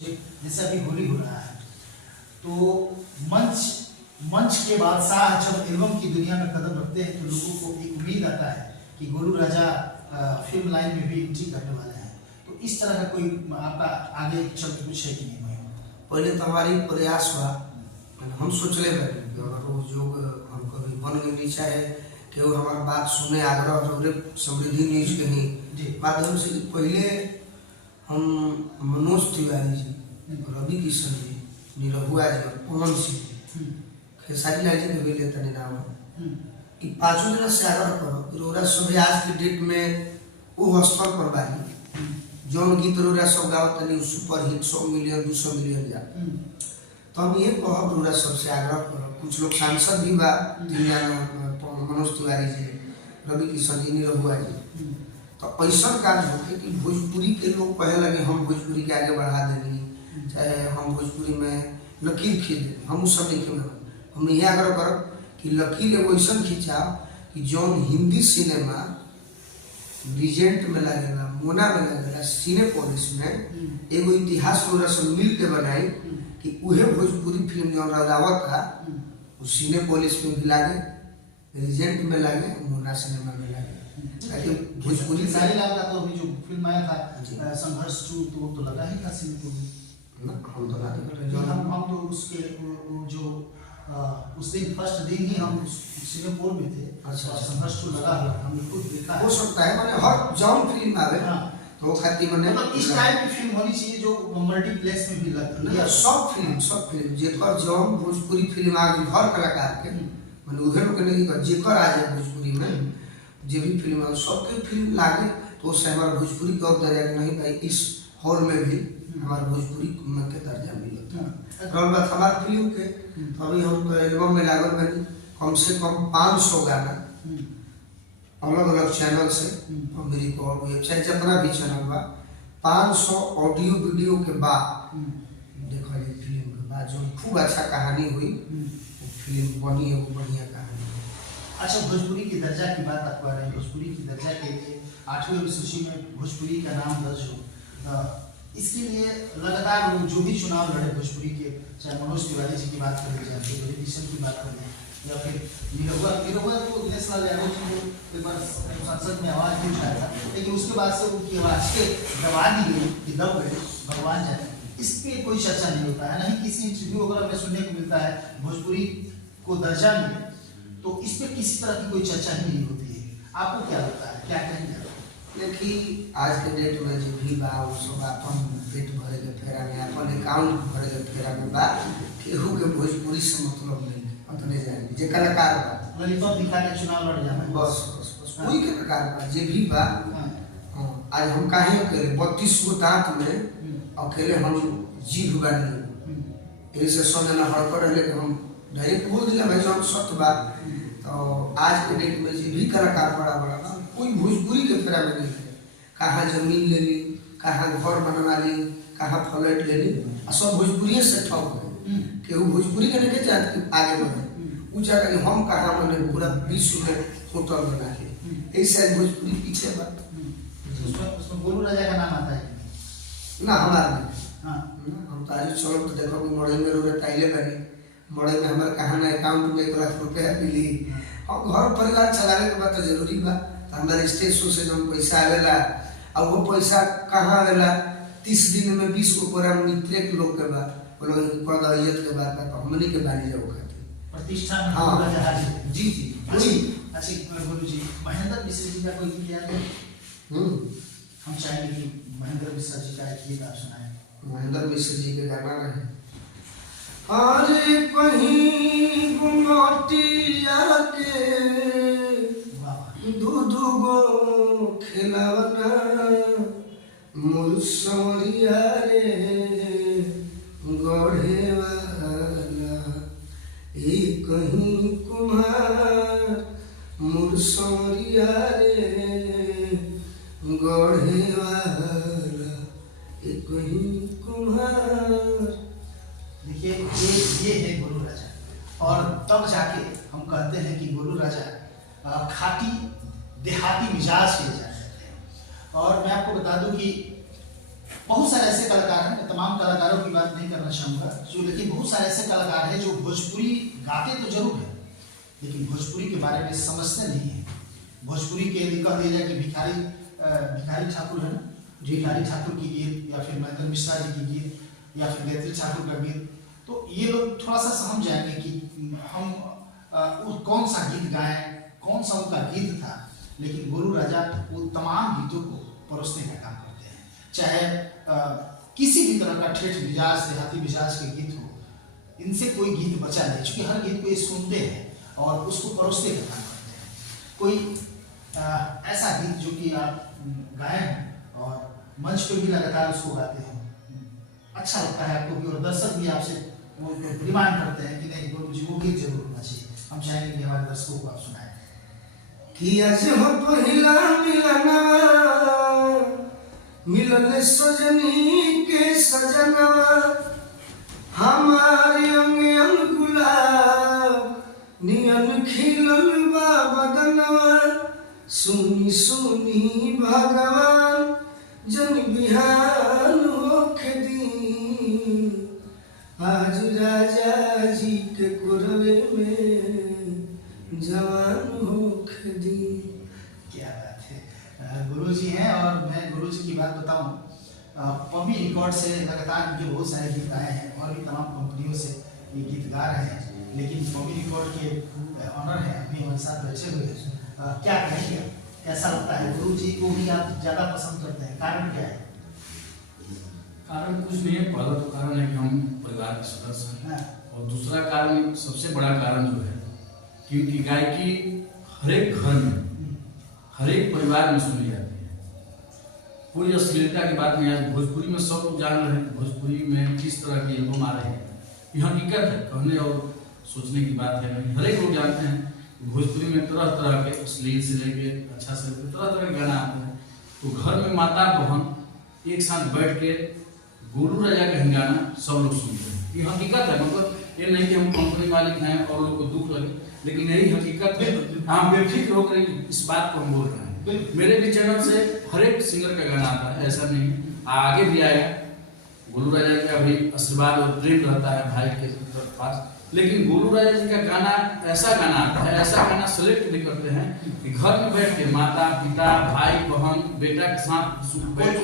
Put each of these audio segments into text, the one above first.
जैसे अभी होली हो रहा है तो मंच मंच के बादशाह जब एल्बम की दुनिया में कदम रखते हैं तो लोगों को एक उम्मीद आता है कि गोलू राजा फिल्म लाइन में भी एंट्री करने वाले हैं। तो इस तरह का कोई आपका आगे चल के कुछ है कि नहीं? पहले तो हमारी प्रयास हुआ, हम सोचले बैठे अगर वो जो हम कभी बन गई चाहे कि वो हमारी बात सुने आग्रह और समृद्धि न्यूज के ही माध्यम से पहले हम मनोज तिवारी जी, रवि किशन जी, निरहुआ जी और पवन सिंह खेसारी लाल जी के भी लेता नाम कि पांचों जना से आग्रह करो रोरा सभी आज के डेट में वो स्तर पर बानी जौन गीत रोरा सब गाओ तनी सुपर हिट 100 मिलियन 200 मिलियन जा। तो हम ये कहब रोरा सबसे आग्रह करो, कुछ लोग सांसद भी बा मनोज तिवारी जी, रवि किशन जी, निरहुआ जी, तो ऐसा कार्य होते कि भोजपुरी के लोग कहे लगे हम भोजपुरी के आगे बढ़ा देंगे, चाहे हम भोजपुरी में लकीर खींच देंगे, हम उस सब नहीं खेल। हम यह आग्रह करब कि लकीर एगो ऐसा खींचाओ कि जौन हिंदी सिनेमा लीजेंड में लगेगा, मोना में लगेगा, सिनेपोलिस में एगो इतिहास पूरा सब मिल के बनाई कि उहे भोजपुरी फिल्म जौन रजावत था वो सिनेपोलिस में भी लागे, लीजेंड में लागे, मोना सिनेमा में लागे। भोजपुरी सारी लाल का तो अभी जो फिल्म आया था संघर्ष 2 तो वो तो लगा ही था सिनेमा ना, हम तो ना देखे हम तो उसके जो उस दिन फर्स्ट दिन ही हम सिनेपोल में थे। अच्छा, संघर्ष 2 लगा हुआ हमने खुद देखा हो सकता है, माने हर जौन फिल्म आवे तो वो खाती माने मतलब इस टाइप की फिल्म होनी चाहिए जो मल्टीप्लेक्स में भी लगती है। सब फिल्म जेकर जौन भोजपुरी फिल्म आ गई हर कलाकार के माने उहे लोग नहीं कर जेकर आ जाए भोजपुरी में जे भी फिल्म है सबके फिल्म लागे तो उससे हमारा भोजपुरी का दर्जा नहीं भाई इस हॉल में भी हमारा भोजपुरी के दर्जा मिलता है। और बात हमारे फिल्म के अभी हम एल्बम में लागल बनी कम से कम 500 गाना अलग अलग चैनल से मेरी वेबसाइट जितना भी चैनल बा 500 ऑडियो वीडियो के बाद देखा ये फिल्म के बाद जो खूब अच्छा कहानी हुई फिल्म बनी है वो बढ़िया कहानी। अच्छा, भोजपुरी की दर्जा की बात आप कर रहे हैं, भोजपुरी की दर्जा के लिए 8वीं अनुसूची में भोजपुरी का नाम दर्ज हो, इसके लिए लगातार लोग जो भी चुनाव लड़े भोजपुरी के, चाहे मनोज तिवारी जी की बात करें, चाहे रवि किशन की बात करें या फिर निरहुआ को नेशनल एक बार संसद में आवाज़ भी उठाया था, लेकिन उसके बाद से उनकी आवाज़ के दबा दी गई कि दब गए, भगवान जाने। इस पर कोई चर्चा नहीं होता है, नहीं किसी इंटरव्यू वगैरह में सुनने को मिलता है भोजपुरी को दर्जा मिले तो इस पर किसी तरह की कोई चर्चा ही नहीं होती है। आपको क्या लगता है, क्या कहेंगे? देखिए आज के डेट में जो भी बा वो सब अपन पेट भरे के फेरा में अपन अकाउंट भरे के फेरा में बा केहू के भोजपुरी से मतलब नहीं अपने जाने जे कलाकार बा ललिता दिखा के चुनाव लड़ जाए बस कोई कलाकार बा जे भी बा। आज हम काहे अकेले 32 गो दांत में अकेले हम जीभ बानी ऐसे सब जना हड़पड़ रहे हम डायरेक्ट बोल दिया भाई जो सत्य बात। तो आज के डेट में जो भी कलाकार बड़ा बड़ा ना कोई भोजपुरी के फेरा में नहीं है, कहाँ जमीन ले ली, कहाँ घर बनवा ली, कहाँ फ्लैट ले ली, सब भोजपुरी से ठप है कि वो भोजपुरी के नहीं चाहते आगे बढ़े वो चाहता कि हम कहाँ बने पूरा विश्व में होटल बना के ऐसे भोजपुरी पीछे बात। उसमें गोलू राजा का नाम आता है ना हमारा हम तो आज चलो तो देखो कि मॉडल में रोड टाइले बनी मॉडल में हमारे कहाँ ना अकाउंट में 1 लाख रुपया मिली और घर परिवार चलाने के बाद तो जरूरी बा हमारे स्टेज शो से जो पैसा आवेला और वो पैसा कहाँ आवेला 30 दिन में 20 को पूरा मित्र के लोग के बाद बोलो पद इज्जत के बाद तो हमनी के बानी जाओ खाते प्रतिष्ठान। हाँ जी जी अच्छा गुरु जी महेंद्र मिश्र जी का कोई गीत याद है? हम चाहेंगे कि महेंद्र मिश्र जी का एक गीत आप सुनाएं। महेंद्र मिश्र जी के गाना रहे अरे कहीं गुमटिया के दूध गो खिलावना मुरसरिया रे गढ़े वाला एक कहीं कुम्हार मुरसरिया रे गढ़े वाला एक कहीं कुम्हार। देखिए ये है गोलू राजा और तब जाके हम कहते हैं कि गोलू राजा खाटी देहाती मिजाज के जाते हैं। और मैं आपको बता दूं कि बहुत सारे ऐसे कलाकार हैं, मैं तमाम कलाकारों की बात नहीं करना चाहूँगा जो, लेकिन बहुत सारे ऐसे कलाकार हैं जो भोजपुरी गाते तो जरूर है लेकिन भोजपुरी के बारे में समझते नहीं है। भोजपुरी के लिए कह दिया जाए कि भिखारी ठाकुर है ना, भिखारी ठाकुर की गीत या फिर महेंद्र मिश्रा जी की गीत या फिर गायत्री ठाकुर का गीत, तो ये लोग थोड़ा सा समझ जाएंगे कि हम कौन सा गीत गाएं, कौन सा उनका गीत था। लेकिन गुरु राजा वो तमाम गीतों को परोसने का काम करते हैं, चाहे किसी भी तरह का ठेठ मिजाज देहाती मिजाज के गीत हो, इनसे कोई गीत बचा नहीं, क्योंकि हर गीत को ये सुनते हैं और उसको परोसने का काम करते हैं। कोई ऐसा गीत जो कि आप गाए हैं और मंच पे भी लगातार उसको गाते हैं, अच्छा लगता है आपको भी और दर्शक भी आपसे वो डिमांड करते हैं कि नहीं गुरु जी वो गीत जरूर होना चाहिए, हम चाहेंगे कि हमारे दर्शकों को आप सुनाएं। कि आज हो पहिला मिलना मिलन सजनी के सजना हमारे अंग अंग गुलाब नियन खिलल बा बदनवा सुनी सुनी भगवान जन बिहान होखे दी आज राजा जी के कुरवे में जवान होखे दी। क्या बात है, गुरुजी हैं। और मैं गुरुजी की बात बताऊं, पम्मी रिकॉर्ड से लगातार इनके बहुत सारे गीत आए हैं और भी तमाम कंपनियों से ये गीत गा रहे हैं, लेकिन पम्मी रिकॉर्ड के ऑनर हैं अभी हमारे साथ बैठे हुए हैं। क्या कहेंगे, कैसा लगता है गुरुजी को भी आप ज़्यादा पसंद करते हैं, कारण क्या है? कारण कुछ नहीं है, पहला तो कारण है कि हम परिवार के सदस्य हैं और दूसरा कारण, सबसे बड़ा कारण जो है क्योंकि गायकी हर एक घर में हर एक परिवार में सुनी जाती है, कोई अश्लीलता की बात नहीं। आज भोजपुरी में सब लोग जान रहे हैं भोजपुरी में किस तरह की एल्बम आ रहे हैं, ये हकीकत है, कहने और सोचने की बात है नहीं। हर एक लोग जानते हैं भोजपुरी में तरह तरह के अश्लील से लेके अच्छा से लेके तरह तरह के गाना आते हैं। तो घर में माता बहन एक साथ बैठ के गुरु राजा का गाना सब लोग सुनते हैं, ये हकीकत है। मतलब ये नहीं कि हम कंपनी मालिक हैं और लोग को दुख लगे, लेकिन यही हकीकत है। हाँ, बेफिक्र होकर इस बात को हम बोल रहे हैं। मेरे भी चैनल से हर एक सिंगर का गाना आता है, ऐसा नहीं, आगे भी आएगा। गुरु राजा का भी आशीर्वाद और प्रेम रहता है भाई के पास, लेकिन गुरु राजा जी का गाना ऐसा गाना आता है, ऐसा गाना सेलेक्ट भी करते हैं कि घर में बैठ के माता पिता भाई बहन बेटा के साथ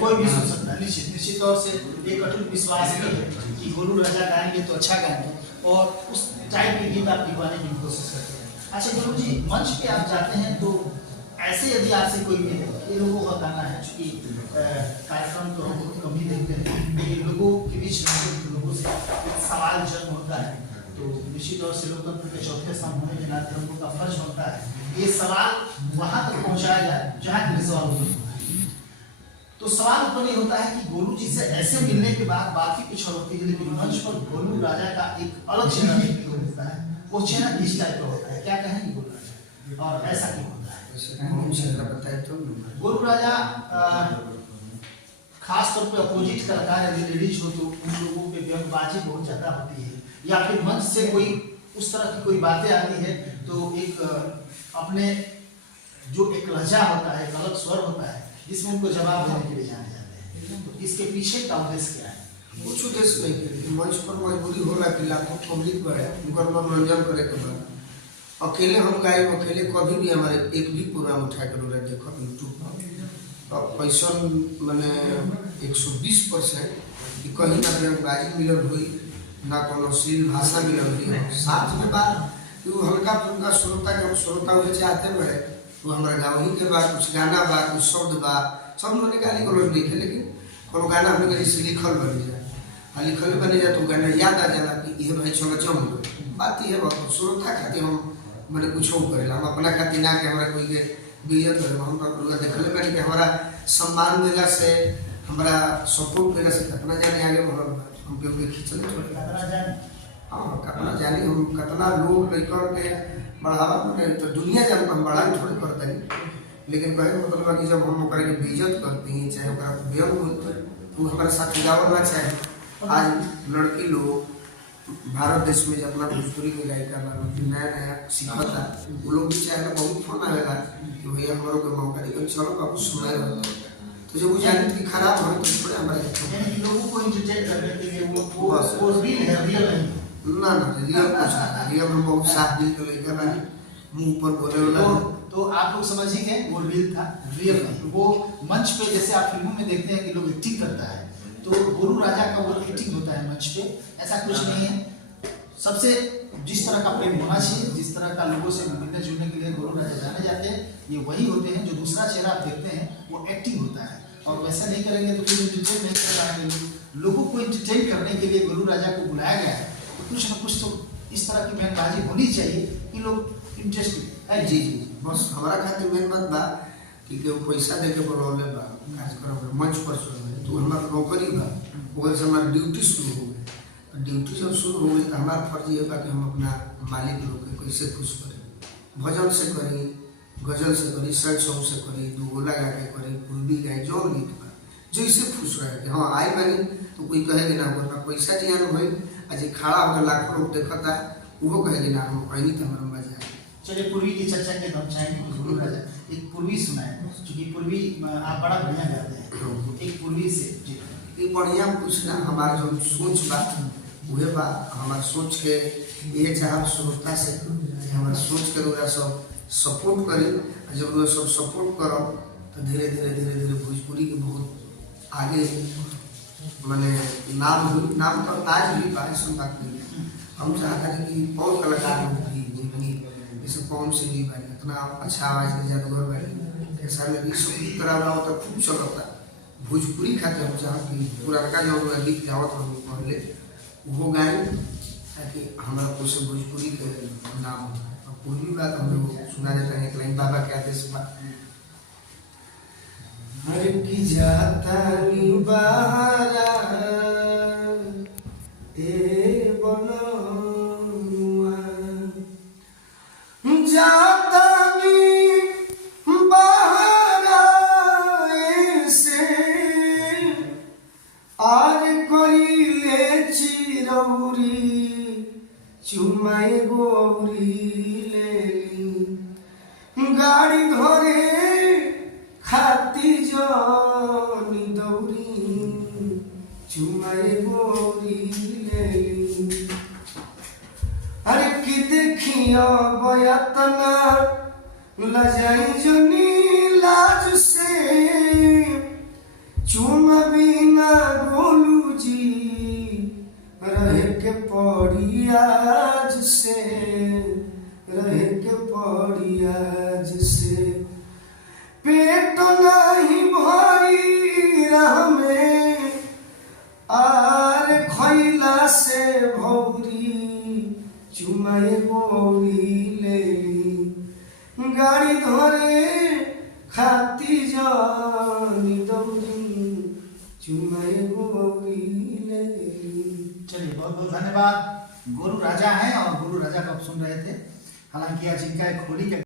कोई भी सुन सकता है। निश्चित तौर से एक अटूट विश्वास है कि गुरु राजा गाएंगे तो अच्छा गाएंगे और उस टाइप के गीत आप लिखवाने की कोशिश करते हैं। अच्छा गुरु जी, मंच पे आप जाते हैं तो ऐसे यदि आपसे कोई भी ये लोगों का गाना है, चूंकि कार्यक्रम तो हम बहुत कम ही देखते हैं, लेकिन लोगों के बीच लोगों से एक सवाल जन्म होता है, तो निश्चित तौर से लोकतंत्र के चौथे स्तंभ होने के नाते लोगों का फर्ज होता है ये सवाल वहां तक पहुंचाया जाए जहां के सवाल होता है। तो सवाल उत्पन्न होता है कि गुरु जी से ऐसे मिलने के बाद बात ही कुछ और होती है, लेकिन मंच पर गुरु राजा का एक अलग चेहरा देखने को मिलता है, वो चेहरा किस टाइप का होता है, क्या कहेंगे गुरु राजा और ऐसा क्यों होता है? गुरु राजा खास तौर पे अपोजिट कलाकार यदि लेडीज हो तो उन लोगों पे व्यंगबाजी बहुत ज्यादा होती है, या फिर मंच से कोई उस तरह की कोई बातें आती है तो एक अपने जो एक लहजा होता है, एक अलग स्वर होता है जिसमें उनको जवाब देने के लिए जाने जाते हैं। तो इसके पीछे का उद्देश्य क्या है? कुछ उद्देश्य नहीं है, मंच पर मजबूरी होला कि लाखों पब्लिक बढ़े, उनका मनोरंजन करे के बाद अकेले हम गाए, अकेले कभी भी हमारे एक भी प्रोग्राम उठा कर देखो यूट्यूब पर पैसा मैंने 120% कि कहीं ना व्यंगबाजी मिलन हुई ना कोनो अश्लील भाषा मिलन हुई, साथ में बात हल्का फुल्का श्रोता के हम श्रोता हुए चाहते बड़े वो हमारे गाँव ही के बाद कुछ गाना बा कुछ शब्द बा सब मैंने गाली गलौज नहीं है, लेकिन कोनो गाना हमने जैसे लिखल बन जाए लिखल बने जाए तो गाना याद आ जाला कि ये भाई चलो चम बात ही है। श्रोता खातिर हम मैंने कुछ करेला, हम अपना खातिर ना कि हमारा कोई के बेइज्जत करे, हम तो देखले मैंने कि हमारा सम्मान देला से हमारा सपोर्ट देला से कितना जाने आगे बढ़ल हम पे खींचले थोड़े कितना जाने, हाँ कितना जाने हम कितना लोग लेकर के बढ़ावा में तो दुनिया जब हम बढ़ाई थोड़ी करते हैं, लेकिन कहे मतलब कि जब हम ओकरा के बेइज्जत करते हैं चाहे ओकरा व्यंग बोलते हैं तो हमारे साथ गावल ना चाहे। आज लड़की लोग भारत देश में अपना भोजपुरी के गायिका नया नया सीखता, वो लोग भी चाहे बहुत फोन आएगा कि भैया हम लोग के मौका निकल चलो आप सुना रहे तो जब वो जाने की खराब हो तो थोड़े हमारे यानी कि लोगों को इंटरटेन करने के लिए वो बस। रील है, रियल नहीं। ना रियल कुछ ना, रियल में बहुत साफ दिल के लेकर बानी, मुंह पर बोले वाला तो आप लोग समझ ही गए वो रील था, रियल नहीं। वो मंच पे जैसे आप फिल्मों में देखते हैं कि लोग एक्टिंग करता है, तो गुरु राजा का वो एक्टिंग होता है मंच पे, ऐसा कुछ नहीं है। सबसे जिस तरह का प्रेम होना चाहिए, जिस तरह का लोगों से मिलने जुलने के लिए गुरु राजा जाने जाते हैं, ये वही होते हैं। जो दूसरा चेहरा आप देखते हैं वो एक्टिंग होता है, और वैसा नहीं करेंगे तो फिर इंटरटेन नहीं कर पाएंगे। लोगों को इंटरटेन करने के लिए गुरु राजा को बुलाया गया है, तो कुछ न कुछ तो इस तरह की बयानबाजी होनी चाहिए कि लोग इंटरेस्टेड है। जी बस हमारा खातिर मेन बात बा कि केहू पैसा दे के बोलौले बा कार्यक्रम में मंच पर सुन, तो हमारा नौकरी बा, ओकर से हमारी ड्यूटी शुरू हो गई। ड्यूटी जब शुरू हो गई तो हमारा फर्ज ये बा कि हम अपना मालिक लोग के कैसे खुश करें। भजन से करी, गजल से करी, सैड सॉन्ग से करी, दो गोला गा के करी, पूर्वी गाए, जो गीत बा जैसे खुश रहे कि हाँ आई बनी तो कोई कहेगी ना ओकर पैसा जियान भइल, आज खड़ा होकर लाखों लोग देखता वो कहेगी ना हम आईनी तो हमारा मजा आए। चलिए पूर्वी की चर्चा के हम चाहेंगे कि गुरु राजा एक पूर्वी सुनाए, क्योंकि पूर्वी आप बड़ा बढ़िया गाते हैं, एक पूर्वी से जी। ये बढ़िया कुछ ना, हमारा जो सोच बा उहे बा, हमार सोच के ये चाहब श्रोता से हमार सोच के लोग सब सपोर्ट करी। जब लोग सब सपोर्ट करो तो धीरे धीरे भोजपुरी के बहुत आगे माने नाम हुई। नाम तो आज भी बा, ऐसा बात नहीं है। हम चाहता है कि बहुत कलाकार लोग भी जिनकी जैसे पवन सिंह जी बने, इतना अच्छा आवाज के जादूगर बने, ऐसा लगी सब तरह रहा तो खूब चलता भोजपुरी खाते हम चाह कि पुरानका जो गीत गावत हम पहले वो गाए, ताकि हमारा कुछ भोजपुरी के नाम हो। और पूर्वी बात हम लोग सुना देते हैं एक लाइन बाबा के आदेश में, हर की जाता नी बारा ए बननुआ, जाता नी बारा ऐसे आर करी ले चिरौरी चुमाए गौरी लेली, गाड़ी घरे खाती जानी दौरी चुमाए गौरी लेली। अरे कि देखियो बयतना लजाई जनी लाज से, चुम बिना गोलू जी रहे के पड़ी आज से, रहे के पड़ी आज से। पेट नहीं भरी राह में आर खैला से भौरी चुमाए गौरी लेली, गाड़ी धरे खाती जानी दौरी चुमाए गौरी लेली। चलिए बहुत बहुत धन्यवाद। गुरु राजा हैं और गुरु राजा को आप सुन रहे थे। हालांकि आज इनका एक होली का